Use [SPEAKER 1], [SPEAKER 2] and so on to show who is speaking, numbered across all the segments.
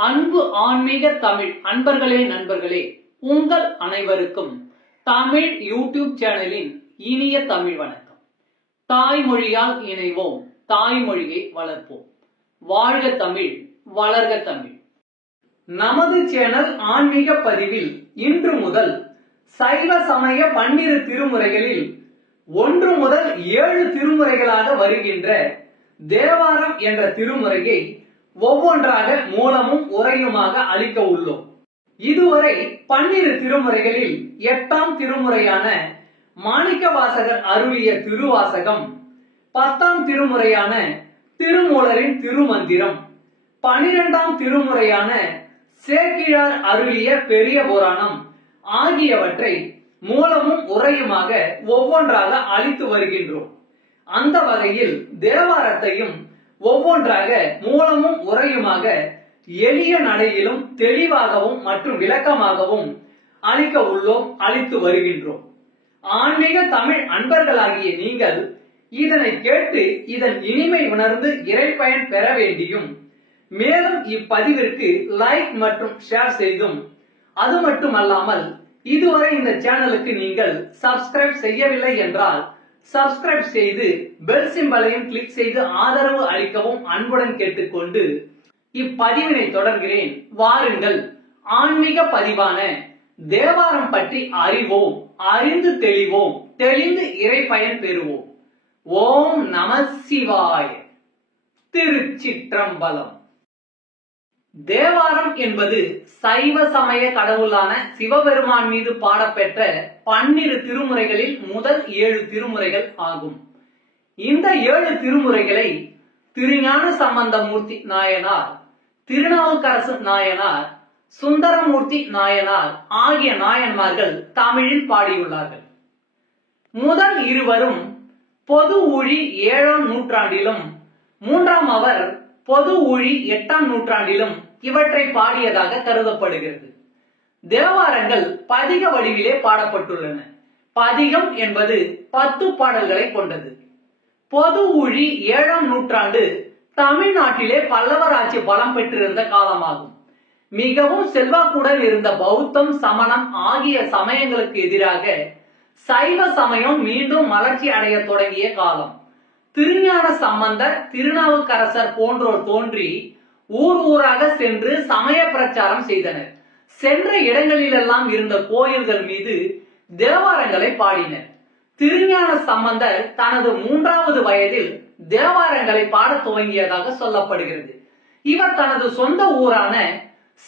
[SPEAKER 1] அன்பு ஆன்மீக தமிழ் அன்பர்களே நண்பர்களே உங்கள் அனைவருக்கும் தமிழ் யூடியூப் சேனலின் இனிய தமிழ் வணக்கம். தாய்மொழியால் இணைவோம் தாய்மொழியை வளர்ப்போம். வாழ்க தமிழ் வளர்க தமிழ். நமது சேனல் ஆன்மீக பதிவில் இன்று முதல் சைவ சமய பன்னிரு திருமுறைகளில் ஒன்று முதல் ஏழு திருமுறைகளாக வருகின்ற தேவாரம் என்ற திருமுறையை ஒவ்வொன்றாக மூலமும் உரையுமாக அளிக்க உள்ளோம். இதுவரை பன்னிரு திருமுறைகளில் எட்டாம் திருமுறையான மாணிக்க வாசகர் அருளிய திருவாசகம் பத்தாம் திருமுறையான திருமூலரின் திருமந்திரம் பனிரெண்டாம் திருமுறையான சேக்கிழார் அருளிய பெரிய புராணம் ஆகியவற்றை மூலமும் உரையுமாக ஒவ்வொன்றாக அளித்து வருகின்றோம். அந்த வகையில் தேவாரத்தையும் ஒவ்வொன்றாக மூலமும் உரையுமாக எளிய நடையிலும் தெளிவாகவும் மற்றும் விளக்கமாகவும் அளிக்க உள்ளோம் அளித்து வருகின்றோம். ஆன்மீக தமிழ் அன்பர்களாகிய நீங்கள் இதனை கேட்டு இதன் இனிமை உணர்ந்து இறைப்பயன் பெற வேண்டியும் மேலும் இப்பதிவிற்கு லைக் மற்றும் ஷேர் செய்தும். அது மட்டுமல்லாமல் இதுவரை இந்த சேனலுக்கு நீங்கள் சப்ஸ்கிரைப் செய்யவில்லை என்றால் சப்ஸ்கிரைப் செய்து பெல் சிம்பலையும் கிளிக் செய்து ஆதரவு அளிக்கவும் அன்புடன் கேட்டுக்கொண்டு இப்பதிவினை தொடர்கிறேன். வாருங்கள். ஆன்மீக பதிவான தேவாரம் பற்றி அறிவோம் அறிந்து தெளிவோம் தெளிந்து இறை பயன் பெறுவோம். ஓம் நம சிவாய. திருச்சிற்றம்பலம். தேவாரம் என்பது சைவ சமய கடவுளான சிவபெருமான் மீது பாடப்பெற்ற பன்னிரு திருமுறைகளில் முதல் ஏழு திருமுறைகள் ஆகும். இந்த ஏழு திருமுறைகளை திருஞான சம்பந்தமூர்த்தி நாயனார் திருநாவுக்கரசு நாயனார் சுந்தரமூர்த்தி நாயனார் ஆகிய நாயன்மார்கள் தமிழில் பாடியுள்ளார்கள். முதல் இருவரும் பொது ஊழி ஏழாம் நூற்றாண்டிலும் மூன்றாம் அவர் பொது ஊழி எட்டாம் நூற்றாண்டிலும் இவற்றை பாடியதாக கருதப்படுகிறது. தேவாரங்கள் பதிக வடிவிலே பாடப்பட்டுள்ளன. பதிகம் என்பது பத்து பாடல்களை கொண்டது. பொது ஊழி ஏழாம் நூற்றாண்டு தமிழ்நாட்டிலே பல்லவராட்சி பலம் பெற்றிருந்த காலமாகும். மிகவும் செல்வாக்குடன் இருந்த பௌத்தம் சமணம் ஆகிய சமயங்களுக்கு எதிராக சைவ சமயம் மீண்டும் மலர்ச்சி அடைய தொடங்கிய காலம். திருஞான சம்பந்தர் திருநாவுக்கரசர் போன்றோர் தோன்றி ஊர் ஊராக சென்று சமய பிரச்சாரம் செய்தனர். சென்ற இடங்களிலெல்லாம் இருந்த கோயில்கள் மீது தேவாரங்களை பாடினர். திருஞான சம்பந்தர் தனது மூன்றாவது வயதில் தேவாரங்களை பாடத் துவங்கியதாக சொல்லப்படுகிறது. இவர் தனது சொந்த ஊரான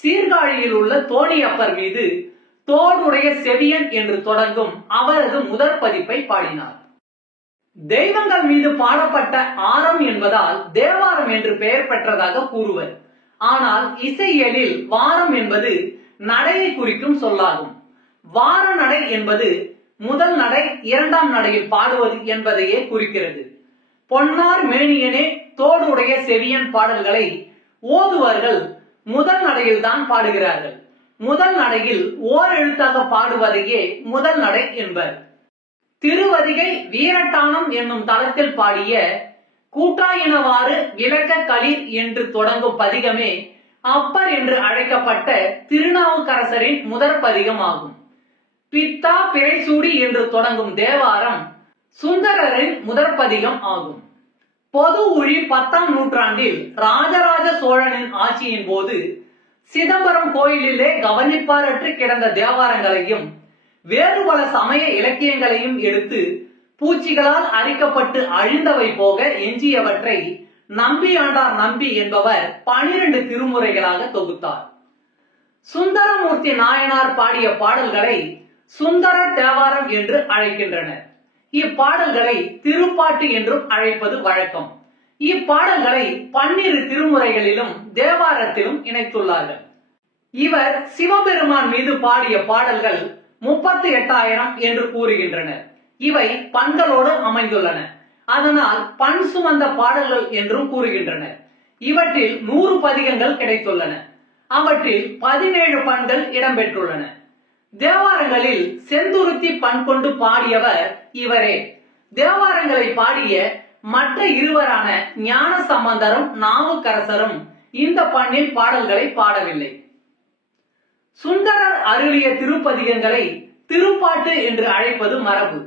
[SPEAKER 1] சீர்காழியில் உள்ள தோணியப்பர் மீது தோடுடைய செவியன் என்று தொடங்கும் அவரது முதற் பதிப்பை பாடினார். தெய்வங்கள் மீது பாடப்பட்ட ஆரம் என்பதால் தேவாரம் என்று பெயர் பெற்றதாக கூறுவர். ஆனால் இசையியலில் வாரம் என்பது நடையை குறிக்கும் சொல்லாகும். வார நடை என்பது முதல் நடை இரண்டாம் நடையில் பாடுவது என்பதையே குறிக்கிறது. பொன்னார் மேனியனே தோடுடைய செவியன் பாடல்களை ஓதுவர்கள் முதல் நடையில் தான் பாடுகிறார்கள். முதல் நடையில் ஓர் எழுத்தாக பாடுவதையே முதல் நடை என்பர். திருவதிகை வீரட்டானம் என்னும் தளத்தில் பாடிய கூட்டாயினவாறு விளக்க களிர் என்று தொடங்கும் பதிகமே அப்பர் என்று அழைக்கப்பட்ட திருநாவுக்கரசரின் முதற் பதிகம் ஆகும் பித்தா பிழைசூடி என்று தொடங்கும் தேவாரம் சுந்தரரின் முதற் பதிகம் ஆகும். பொது ஒழி பத்தாம் நூற்றாண்டில் ராஜராஜ சோழனின் ஆட்சியின் போது சிதம்பரம் கோயிலிலே கவனிப்பாரற்று கிடந்த தேவாரங்களையும் வேறு பல சமய இலக்கியங்களையும் எடுத்து பூச்சிகளால் அரிக்கப்பட்டு அழிந்தவை போக எஞ்சியவற்றை நம்பி ஆண்டார் நம்பி என்பவர் பனிரெண்டு திருமுறைகளாக தொகுத்தார். சுந்தரமூர்த்தி நாயனார் பாடிய பாடல்களை சுந்தர தேவாரம் என்று அழைக்கின்றனர். இப்பாடல்களை திருப்பாட்டு என்றும் அழைப்பது வழக்கம். இப்பாடல்களை பன்னிரு திருமுறைகளிலும் தேவாரத்திலும் இணைத்துள்ளார்கள். இவர் சிவபெருமான் மீது பாடிய பாடல்கள் முப்பத்தி எட்டாயிரம் என்று கூறுகின்றனர். இவை பண்களோடு அமைந்துள்ளன. அதனால் பண் சுமந்த பாடல்கள் என்றும் கூறுகின்றனர். இவற்றில் நூறு பதிகங்கள் கிடைத்துள்ளன. அவற்றில் பதினேழு பண்கள் இடம்பெற்றுள்ளன. தேவாரங்களில் செந்துருத்தி பண் கொண்டு பாடியவர் இவரே. தேவாரங்களை பாடிய மற்ற இருவரான ஞான சம்பந்தரும் நாவுக்கரசரும் இந்த பண்ணில் பாடல்களை பாடவில்லை. சுந்தரர் அருளிய திருப்பதிகங்களை திருப்பாட்டு என்று அழைப்பது மரபு.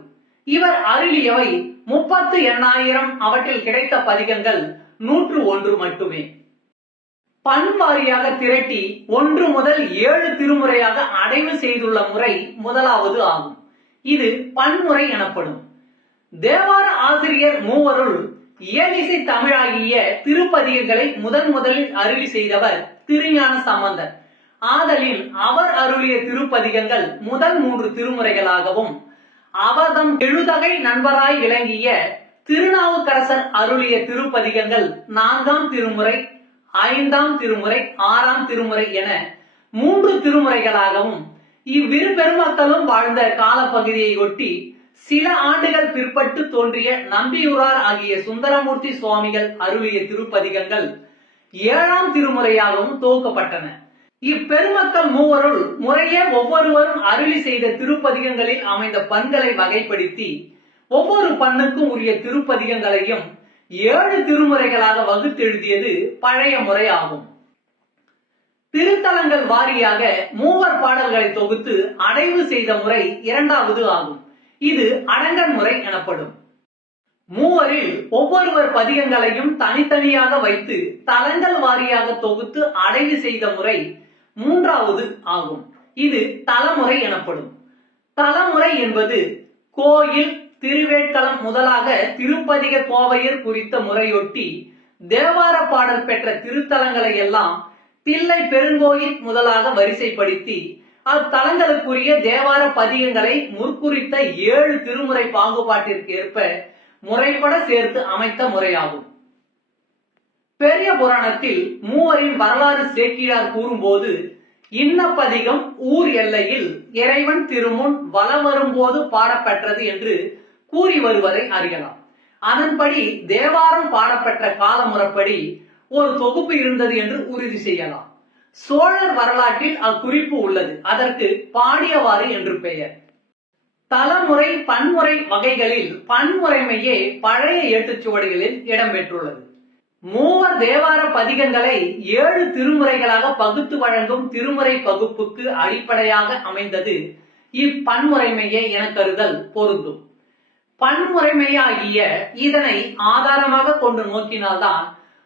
[SPEAKER 1] இவர் அருளியவை முப்பத்து எண்ணாயிரம் அவற்றில் கிடைத்த பதிகங்கள் நூற்று ஒன்று மட்டுமே. பண் வாரியாக திரட்டி ஒன்று முதல் ஏழு திருமுறையாக அடைவு செய்துள்ள முறை முதலாவது ஆகும். இது பன்முறை எனப்படும். தேவார ஆசிரியர் மூவருள் இயலிசை தமிழாகிய திருப்பதிகங்களை முதன் முதலில் அருளி செய்தவர் திருஞான சம்பந்தர். ஆதலில் அவர் அருளிய திருப்பதிகங்கள் முதல் மூன்று திருமுறைகளாகவும் அவதம் எழுதகை நண்பராய் விளங்கிய திருநாவுக்கரசர் அருளிய திருப்பதிகங்கள் நான்காம் திருமுறை ஐந்தாம் திருமுறை ஆறாம் திருமுறை என மூன்று திருமுறைகளாகவும் இவ்விரு பெருமக்களும் வாழ்ந்த காலப்பகுதியை ஒட்டி சில ஆண்டுகள் பிற்பட்டு தோன்றிய நம்பியூரார் ஆகிய சுந்தரமூர்த்தி சுவாமிகள் அருளிய திருப்பதிகங்கள் ஏழாம் திருமுறையாகவும் துவக்கப்பட்டன. இப்பெருமக்கள் மூவருள் முறையே ஒவ்வொருவரும் அருளி செய்த திருப்பதிகங்களில் அமைந்த பண்களை வகைப்படுத்தி ஒவ்வொரு பண்ணுக்கும் உரிய திருப்பதிகங்களையும் ஏழு திருமுறைகளாக வகுத்தெழுதியது பழைய முறை ஆகும் திருத்தலங்கள் வாரியாக மூவர் பாடல்களை தொகுத்து அடைவு செய்த முறை இரண்டாவது ஆகும். இது அடங்கன் முறை எனப்படும். மூவரில் ஒவ்வொருவர் பதிகங்களையும் தனித்தனியாக வைத்து தலங்கள் வாரியாக தொகுத்து அடைவு செய்த முறை மூன்றாவது ஆகும். இது தலமுறை எனப்படும். தலமுறை என்பது கோயில் திருவேட்களம் முதலாக திருப்பதிக கோவையர் குறித்த முறையொட்டி தேவார பாடல் பெற்ற திருத்தலங்களை எல்லாம் தில்லை பெருங்கோயில் முதலாக வரிசைப்படுத்தி அத்தலங்களுக்குரிய தேவார பதிகங்களை முற்குறித்த ஏழு திருமுறை பாகுபாட்டிற்கு ஏற்ப முறைப்பட சேர்த்து அமைத்த முறையாகும். பெரிய புராணத்தில் மூவரின் வரலாறு சேக்கிழார் கூறும்போது இன்னப்பதிகம் ஊர் எல்லையில் இறைவன் திருமுன் வலம் வரும்போது பாடப்பெற்றது என்று கூறி வருவதை அறியலாம். அதன்படி தேவாரம் பாடப்பெற்ற காலமுறைப்படி ஒரு தொகுப்பு இருந்தது என்று உறுதி செய்யலாம். சோழர் வரலாற்றில் அக்குறிப்பு உள்ளது. அதற்கு பாடியவாறு என்று பெயர். தலமுறை பன்முறை வகைகளில் பன்முறைமையே பழைய ஏட்டுச்சுவடிகளில் இடம்பெற்றுள்ளது. மூவர் தேவார பதிகங்களை ஏழு திருமுறைகளாக பகுத்து வழங்கும் திருமுறை பகுப்புக்கு அடிப்படையாக அமைந்தது. இப்பன்முறைமையே என கருதல் பொருந்தும். பன்முறைமையாகிய இதனை ஆதாரமாக கொண்டு நோக்கினால்தான்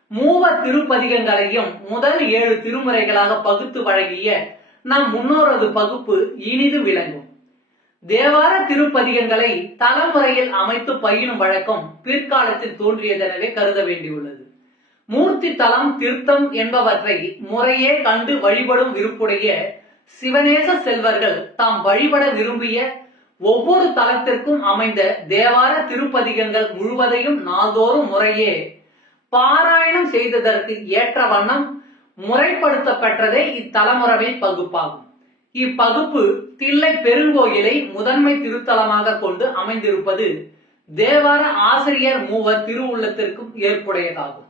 [SPEAKER 1] மூவர் திருப்பதிகங்களையும் முதல் ஏழு திருமுறைகளாக பகுத்து வழங்கிய நம் முன்னோரது பகுப்பு இனிது விளங்கும். தேவார திருப்பதிகங்களை தலைமுறையில் அமைத்து பயிலும் வழக்கம் பிற்காலத்தில் தோன்றியதெனவே கருத வேண்டியுள்ளது. மூர்த்தி தலம் திருத்தம் என்பவற்றை முறையே கண்டு வழிபடும் விருப்புடைய சிவநேச செல்வர்கள் தாம் வழிபட விரும்பிய ஒவ்வொரு தலத்திற்கும் அமைந்த தேவார திருப்பதிகங்கள் முழுவதையும் நாள்தோறும் முறையே பாராயணம் செய்ததற்கு ஏற்ற வண்ணம் முறைப்படுத்தப்பெற்றதே இத்தலமுறைமை பகுப்பாகும். இப்பகுப்பு தில்லை பெருங்கோயிலை முதன்மை திருத்தலமாக கொண்டு அமைந்திருப்பது தேவார ஆசிரியர் மூவர் திருவுள்ளத்திற்கும் ஏற்புடையதாகும்.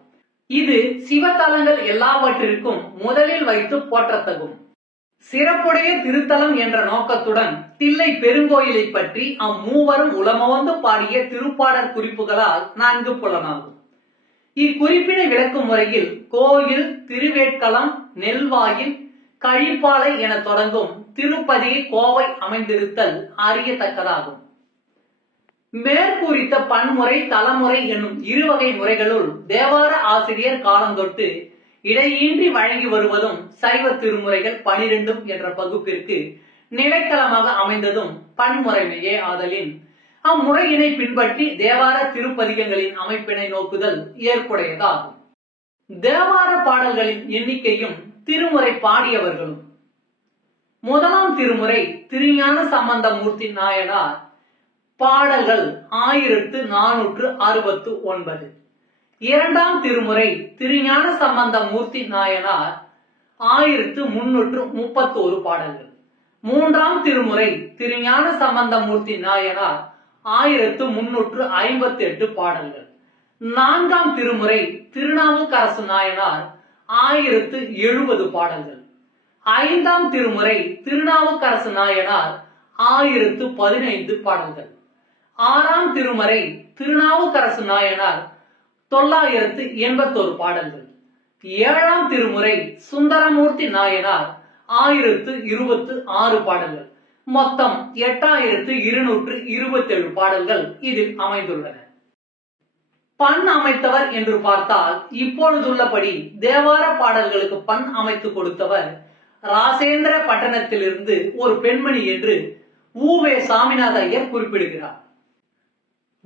[SPEAKER 1] இது சிவத்தலங்கள் எல்லாவற்றிற்கும் முதலில் வைத்து போற்றத்தகும். சிறப்புடைய திருத்தலம் என்ற நோக்கத்துடன் தில்லை பெருங்கோயிலை பற்றி அம்மூவரும் உளமவந்து பாடிய திருப்பாடற் குறிப்புகளால் நன்கு புலனாகும். இக்குறிப்பினை விளக்கும் முறையில் கோயில் திருவேட்களம் நெல்வாயில் கழிப்பாலை என தொடங்கும் திருப்பதி கோவை அமைந்திருத்தல் அறியத்தக்கதாகும். மேற்கூறித்த பன்முறை தலைமுறை என்னும் இருவகை முறைகளுள் தேவார ஆசிரியர் காலந்தொட்டு இடையின்றி வழங்கி வருவதும் சைவ திருமுறைகள் பனிரெண்டும் என்ற பகுப்பிற்கு நிலைக்களமாக அமைந்ததும் பன்முறைமையே ஆதலின். அம்முறையினை பின்பற்றி தேவார திருப்பதிகங்களின் அமைப்பினை நோக்குதல் ஏற்புடையதாகும். தேவார பாடல்களின் எண்ணிக்கையும் திருமுறை பாடியவர்களும். முதலாம் திருமுறை திருஞான சம்பந்தமூர்த்தி நாயனார் பாடல்கள் ஆயிரத்து நானூற்று அறுபத்து ஒன்பது. இரண்டாம் திருமுறை திருஞான சம்பந்த மூர்த்தி நாயனார் ஆயிரத்து முன்னூற்று முப்பத்தோரு பாடல்கள். மூன்றாம் திருமுறை திருஞான சம்பந்த மூர்த்தி நாயனார் ஆயிரத்து முன்னூற்று ஐம்பத்தி எட்டு பாடல்கள். நான்காம் திருமுறை திருநாவுக்கரசு நாயனார் ஆயிரத்து எழுபது பாடல்கள். ஐந்தாம் திருமுறை திருநாவுக்கரசு நாயனார் ஆயிரத்து பதினைந்து பாடல்கள். ஆறாம் திருமறை திருநாவுக்கரசு நாயனார் தொள்ளாயிரத்து எண்பத்தோரு பாடல்கள். ஏழாம் திருமுறை சுந்தரமூர்த்தி நாயனார் ஆயிரத்து இருபத்து ஆறு பாடல்கள். மொத்தம் எட்டாயிரத்து இருநூற்று இருபத்தேழு பாடல்கள் இதில் அமைந்துள்ளன. பண் அமைத்தவர் என்று பார்த்தால் இப்பொழுதுள்ளபடி தேவார பாடல்களுக்கு பண் அமைத்து கொடுத்தவர் ராசேந்திர பட்டணத்திலிருந்து ஒரு பெண்மணி என்று ஊவே சாமிநாத ஐயர் குறிப்பிடுகிறார்.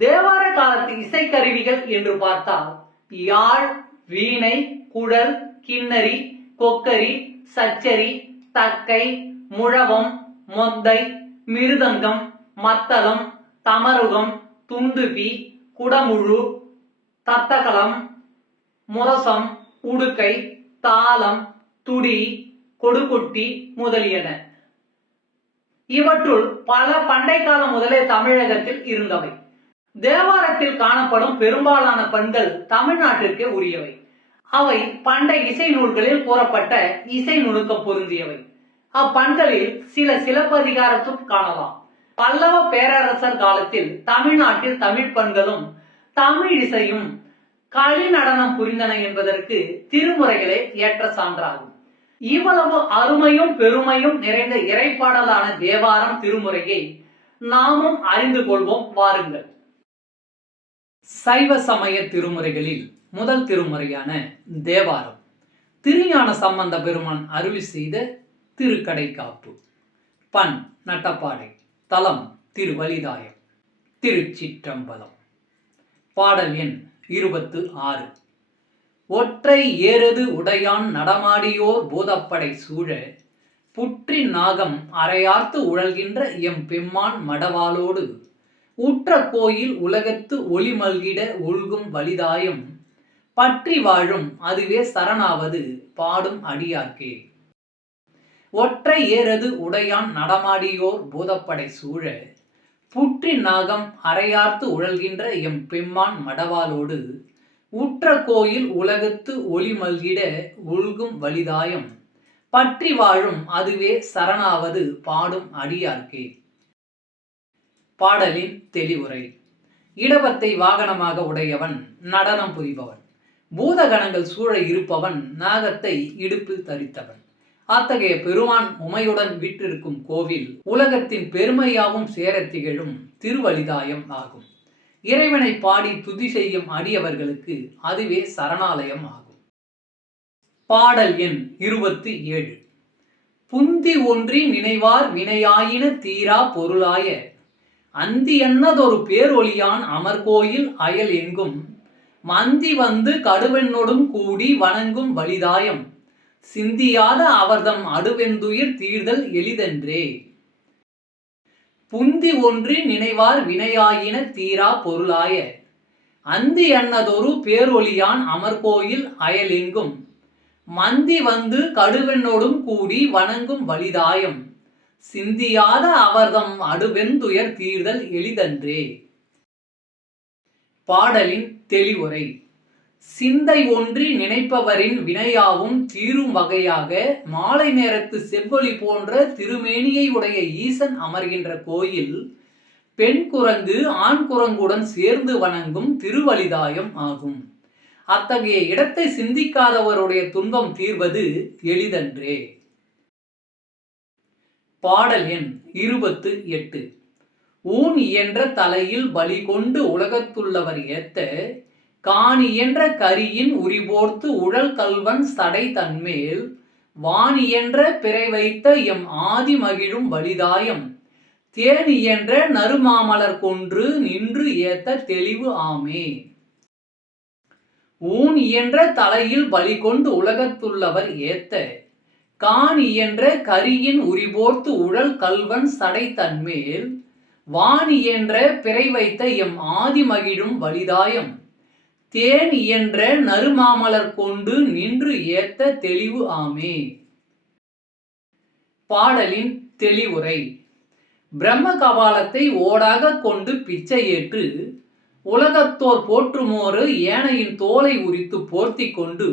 [SPEAKER 1] தேவார காலத்து இசைக்கருவிகள் என்று பார்த்தால் யாழ் வீணை குடல் கிண்ணரி கொக்கரி சச்சரி தக்கை முழவம் மொந்தை மிருதங்கம் மத்தளம் தமருகம் துண்டுபி குடமுழு தத்தகலம் முரசம் உடுக்கை தாளம் துடி கொடுக்குட்டி முதலியன. இவற்றுள் பல பண்டைக்காலம் முதலே தமிழகத்தில் இருந்தவை. தேவாரத்தில் காணப்படும் பெரும்பாலான பண்கள் தமிழ்நாட்டிற்கே உரியவை. அவை பண்டை இசை நூல்களில் கூறப்பட்ட இசை நுணுக்கம் பொருந்தியவை. அப்பண்களில் சில சிலப்பதிகாரத்தும் காணலாம். பல்லவ பேரரசர் காலத்தில் தமிழ்நாட்டில் தமிழ் பண்களும் தமிழ் இசையும் களி நடனம் புரிந்தன என்பதற்கு திருமுறைகளே ஏற்ற சான்றாகும். இவ்வளவு அருமையும் பெருமையும் நிறைந்த இறைப்பாடலான தேவாரம் திருமுறையை நாமும் அறிந்து கொள்வோம். வாருங்கள். சைவ சமய திருமுறைகளில் முதல் திருமுறையான தேவாரம். திருஞான சம்பந்த பெருமான் அருளி செய்த திருக்கடைக்காப்பு. பண் நட்டப்பாடை தலம் திருவலிதாயம் திருச்சிற்றம்பலம். பாடல் எண் இருபத்து ஆறு. ஒற்றை ஏறது உடையான் நடமாடியோர் பூதப்படை சூழ புற்றின் நாகம் அரையார்த்து உழல்கின்ற எம் பெம்மான் மடவாளோடு உற்ற கோயில் உலகத்து ஒளி மல்கிட ஒழுகும் வலிதாயம். பற்றி வாழும் அதுவே சரணாவது பாடும் அடியார்க்கே. ஒற்றை ஏறது உடையான் நடமாடியோர் பூதப்படை சூழ. புற்றி நாகம் அரையார்த்து உழல்கின்ற எம் பெம்மான் மடவாளோடு. உற்ற கோயில் உலகத்து ஒளி மல்கிட ஒழுகும் வலிதாயம். பற்றி வாழும் அதுவே சரணாவது பாடும் அடியார்க்கே. பாடலின் தெளிவுரை. இடவத்தை வாகனமாக உடையவன் நடனம் புரிபவன். பூதகணங்கள் சூழ இருப்பவன் நாகத்தை இடுப்பில் தரித்தவன். அத்தகைய பெருமான் உமையுடன் விட்டிருக்கும் கோவில் உலகத்தின் பெருமையாவும் சேரத் திகழும் திருவலிதாயம் ஆகும். இறைவனை பாடி துதி செய்யும் அடியவர்களுக்கு அதுவே சரணாலயம் ஆகும். பாடல் எண் இருபத்தி ஏழு. புந்தி ஒன்றி நினைவார் வினையாயின தீரா பொருளாய அந்தி என்னதொரு பேரொளியான் அமர்கோயில் அயல் எங்கும் மந்தி வந்து கடுவெண்ணொடும் கூடி வணங்கும் வலிதாயம் சிந்தியாத அவர்தம் அடுவெந்துயிர் தீர்தல் எளிதென்றே. புந்தி ஒன்றி நினைவார் வினையாயின தீரா பொருளாய. அந்தி அன்னதொரு பேரொளியான் அமர்கோயில் அயலெங்கும். மந்தி வந்து கடுவெண்ணோடும் கூடி வணங்கும் வலிதாயம் சிந்தியாத அவர்தம் அடுவெந்துயர் தீர்தல் எளிதன்றே. பாடலின் தெளிவுரை. சிந்தை ஒன்றி நினைப்பவரின் வினையாவும் தீரும் வகையாக மாலை நேரத்து செவ்வொளி போன்ற திருமேனியை உடைய ஈசன் அமர்கின்ற கோயில் பெண் குரங்கு ஆண் குரங்குடன் சேர்ந்து வணங்கும் திருவலிதாயம் ஆகும். அத்தகைய இடத்தை சிந்திக்காதவருடைய துன்பம் தீர்வது எளிதன்றே. பாடல் எண் இருபத்து எட்டு. ஊன் என்ற தலையில் பலி கொண்டு உலகத்துள்ளவர் ஏத்த காணி என்ற கரியின் உரிபோர்த்து உழல் கல்வன் சடை தன்மேல் வாணி என்ற பிறை வைத்த எம் ஆதி மகிழும் வலிதாயம் தேனி என்ற நறுமாமலர் கொன்று நின்று ஏத்த தெளிவு ஆமே. ஊன் என்ற தலையில் பலி கொண்டு உலகத்துள்ளவர் ஏத்த காணி என்ற கரியின் உரிபோர்த்து உழல் கல்வன் சடை தன்மேல் வாணி என்ற பிறை வைத்த எம் ஆதி மகிழும் வலிதாயம். தேன் இயன்ற நறுமாமலர் கொண்டு நின்று ஏத்த தெளிவு ஆமே. பாடலின் தெளிவுரை. பிரம்ம கபாலத்தை ஓடாக கொண்டு பிச்சை ஏற்று உலகத்தோர் போற்றுமோறு ஏனையின் தோலை உரித்து போர்த்தி கொண்டு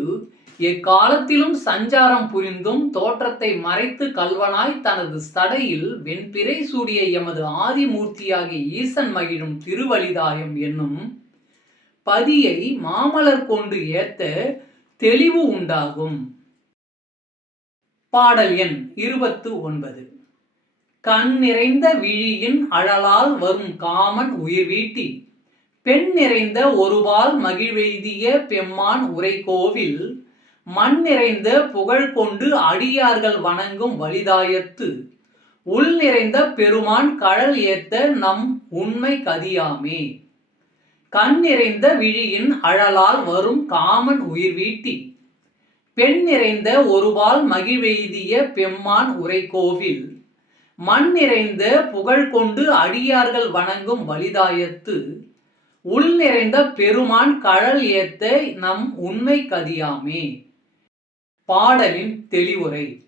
[SPEAKER 1] எக்காலத்திலும் சஞ்சாரம் புரிந்தும் தோற்றத்தை மறைத்து கல்வனாய் தனது சடையில் வெண்பிறை சூடிய எமது ஆதிமூர்த்தியாகிய ஈசன் மகிழும் திருவலிதாயம் என்னும் பதியை மாமலர் கொண்டு ஏத்த தெளிவு உண்டாகும். பாடல் எண் இருபத்து ஒன்பது. கண் நிறைந்த விழியின் அழலால் வரும் காமன் உயிர் வீட்டி பெண் நிறைந்த ஒருபால் மகிழ்வெய்திய பெம்மான் உரைகோவில் மண் நிறைந்த புகழ் கொண்டு அடியார்கள் வணங்கும் வலிதாயத்து. உள் நிறைந்த பெருமான் கழல் ஏத்த நம் உண்மை கதியாமே. கண் நிறைந்த விழியின் அழலால் வரும் காமன் உயிர் வீட்டி. பெண் நிறைந்த ஒருபால் மகிழ்வெய்திய பெம்மான் உரைகோவில் மண் நிறைந்த புகழ் கொண்டு அடியார்கள் வணங்கும் வலிதாயத்து. உள் நிறைந்த பெருமான் கழல் ஏத்த நம் உண்மை கதியாமே. பாடலின் தெளிவுரை.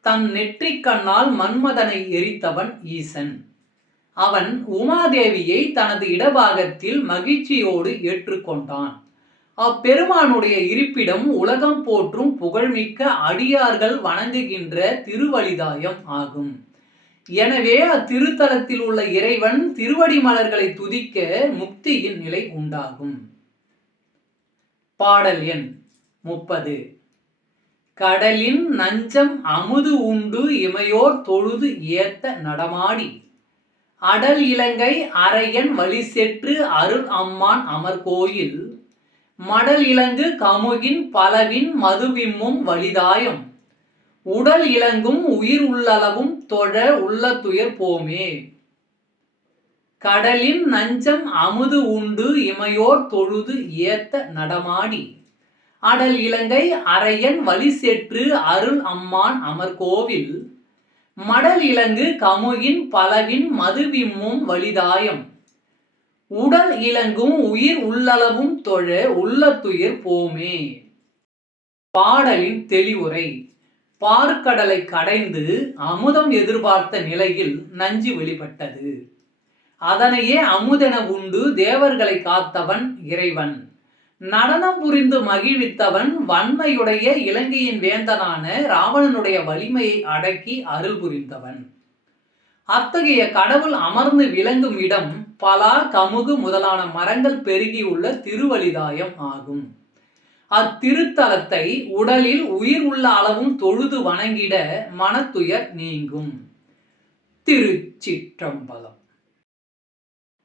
[SPEAKER 1] தன் நெற்றிக் கண்ணால் மன்மதனை எரித்தவன் ஈசன். அவன் உமாதேவியை தனது இடபாகத்தில் மகிழ்ச்சியோடு ஏற்றுக்கொண்டான். அப்பெருமானுடைய இருப்பிடம் உலகம் போற்றும் புகழ்மிக்க அடியார்கள் வணங்குகின்ற திருவழிதாயம் ஆகும். எனவே அத்திருத்தலத்தில் உள்ள இறைவன் திருவடி மலர்களை துதிக்க முக்தியின் நிலை உண்டாகும். பாடல் எண் முப்பது. கடலின் நஞ்சம் அமுது உண்டு இமையோர் தொழுது ஏத்த நடமாடி. அடல் இலங்கை அரையன் வழி செற்று அருள் அம்மான் அமர் கோயில். மடல் இலங்கு கமுகின் பலவின் மதுவிம்மும் வலிதாயம் உடல் இலங்கும் உயிர் உள்ளளவும் தொழ உள்ள துயர் போமே. கடலின் நஞ்சம் அமுது உண்டு இமையோர் தொழுது ஏத்த நடமாடி. அடல் இலங்கை அரையன் வலிசேற்று அருள் அம்மான் அமர் கோவில் மடல் இலங்கு கமுகின் பலவின் மதுவிம்மும் வலிதாயம். உடல் இலங்கும் உயிர் உள்ளளவும் தொழ உள்ளத்துயிர் போமே. பாடலின் தெளிவுரை. பார்க்கடலை கடைந்து அமுதம் எதிர்பார்த்த நிலையில் நஞ்சு வெளிப்பட்டது. அதனையே அமுதென உண்டு தேவர்களை காத்தவன் இறைவன். நடனம் புரிந்து மகிழ்வித்தவன் வன்மையுடைய இலங்கையின் வேந்தனான ராவணனுடைய வலிமையை அடக்கி அருள் புரிந்தவன். அத்தகைய கடவுள் அமர்ந்து விளங்கும் இடம் பலா கமுகு முதலான மரங்கள் பெருகியுள்ள திருவலிதாயம் ஆகும். அத்திருத்தலத்தை உடலில் உயிர் உள்ள அளவும் தொழுது வணங்கிட மனத்துயர் நீங்கும். திருச்சிற்றம்பலம்.